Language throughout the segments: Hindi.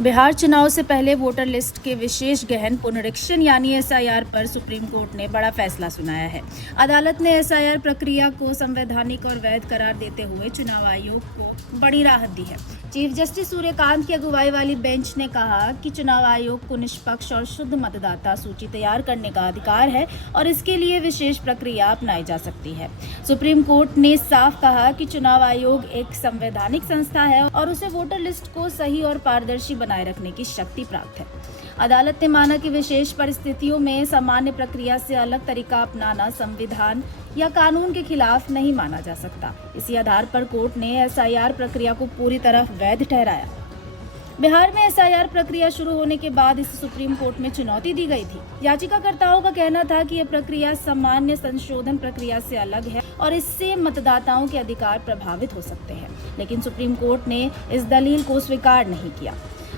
बिहार चुनाव से पहले वोटर लिस्ट के विशेष गहन पुनरीक्षण यानी एसआईआर पर सुप्रीम कोर्ट ने बड़ा फैसला सुनाया है। अदालत ने एसआईआर प्रक्रिया को संवैधानिक और वैध करार देते हुए चुनाव आयोग को बड़ी राहत दी है। चीफ जस्टिस सूर्यकांत की अगुवाई वाली बेंच ने कहा कि चुनाव आयोग को निष्पक्ष और शुद्ध मतदाता सूची तैयार करने का अधिकार है और इसके लिए विशेष प्रक्रिया अपनाई जा सकती है। सुप्रीम कोर्ट ने साफ कहा कि चुनाव आयोग एक संवैधानिक संस्था है और उसे वोटर लिस्ट को सही और पारदर्शी बनाए रखने की शक्ति प्राप्त है। अदालत ने माना कि विशेष परिस्थितियों में सामान्य प्रक्रिया से अलग तरीका अपनाना संविधान या कानून के खिलाफ नहीं माना जा सकता। इसी आधार पर कोर्ट ने एसआईआर प्रक्रिया को पूरी तरह वैध ठहराया। बिहार में एसआईआर प्रक्रिया शुरू होने के बाद इसे सुप्रीम कोर्ट में चुनौती दी गई थी। याचिकाकर्ताओं का कहना था कि यह प्रक्रिया सामान्य संशोधन प्रक्रिया से अलग है और इससे मतदाताओं के अधिकार प्रभावित हो सकते हैं, लेकिन सुप्रीम कोर्ट ने इस दलील को स्वीकार नहीं किया।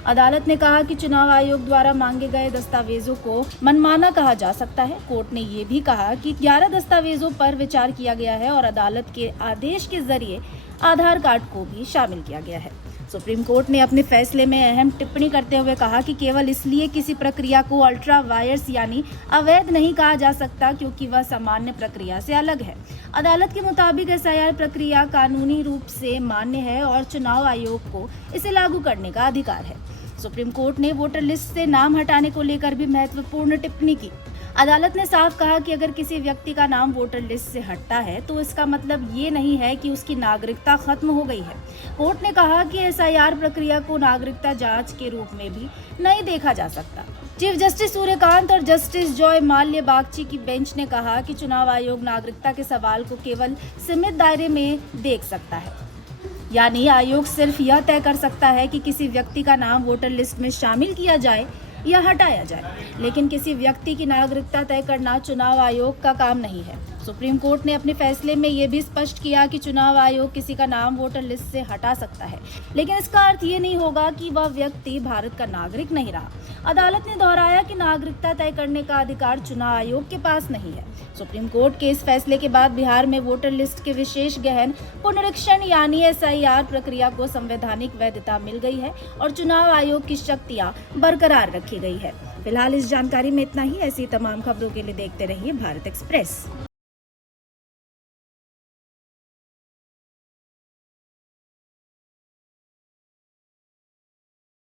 अदालत ने कहा कि चुनाव आयोग द्वारा मांगे गए दस्तावेजों को मनमाना कहा जा सकता है। कोर्ट ने ये भी कहा कि 11 दस्तावेजों पर विचार किया गया है और अदालत के आदेश के जरिए आधार कार्ड को भी शामिल किया गया है। सुप्रीम कोर्ट ने अपने फैसले में अहम टिप्पणी करते हुए कहा कि केवल इसलिए किसी प्रक्रिया को अल्ट्रा वायर्स यानी अवैध नहीं कहा जा सकता क्योंकि वह सामान्य प्रक्रिया से अलग है। अदालत के मुताबिक एसआईआर प्रक्रिया कानूनी रूप से मान्य है और चुनाव आयोग को इसे लागू करने का अधिकार है। सुप्रीम कोर्ट ने वोटर लिस्ट से नाम हटाने को लेकर भी महत्वपूर्ण टिप्पणी की। अदालत ने साफ कहा कि अगर किसी व्यक्ति का नाम वोटर लिस्ट से हटता है तो इसका मतलब ये नहीं है कि उसकी नागरिकता खत्म हो गई है। कोर्ट ने कहा कि एसआईआर प्रक्रिया को नागरिकता जांच के रूप में भी नहीं देखा जा सकता। चीफ जस्टिस सूर्यकांत और जस्टिस जॉय माल्य बागची की बेंच ने कहा कि चुनाव आयोग नागरिकता के सवाल को केवल सीमित दायरे में देख सकता है, यानी आयोग सिर्फ यह तय कर सकता है कि किसी व्यक्ति का नाम वोटर लिस्ट में शामिल किया जाए या हटाया जाए, लेकिन किसी व्यक्ति की नागरिकता तय करना चुनाव आयोग का काम नहीं है। सुप्रीम कोर्ट ने अपने फैसले में यह भी स्पष्ट किया कि चुनाव आयोग किसी का नाम वोटर लिस्ट से हटा सकता है, लेकिन इसका अर्थ ये नहीं होगा कि वह व्यक्ति भारत का नागरिक नहीं रहा। अदालत ने दोहराया कि नागरिकता तय करने का अधिकार चुनाव आयोग के पास नहीं है। सुप्रीम कोर्ट के इस फैसले के बाद बिहार में वोटर लिस्ट के विशेष गहन पुनरीक्षण यानी एसआईआर प्रक्रिया को संवैधानिक वैधता मिल गई है और चुनाव आयोग की शक्तियां बरकरार रखी गई है। फिलहाल इस जानकारी में इतना ही। ऐसी तमाम खबरों के लिए देखते रहिए भारत एक्सप्रेस।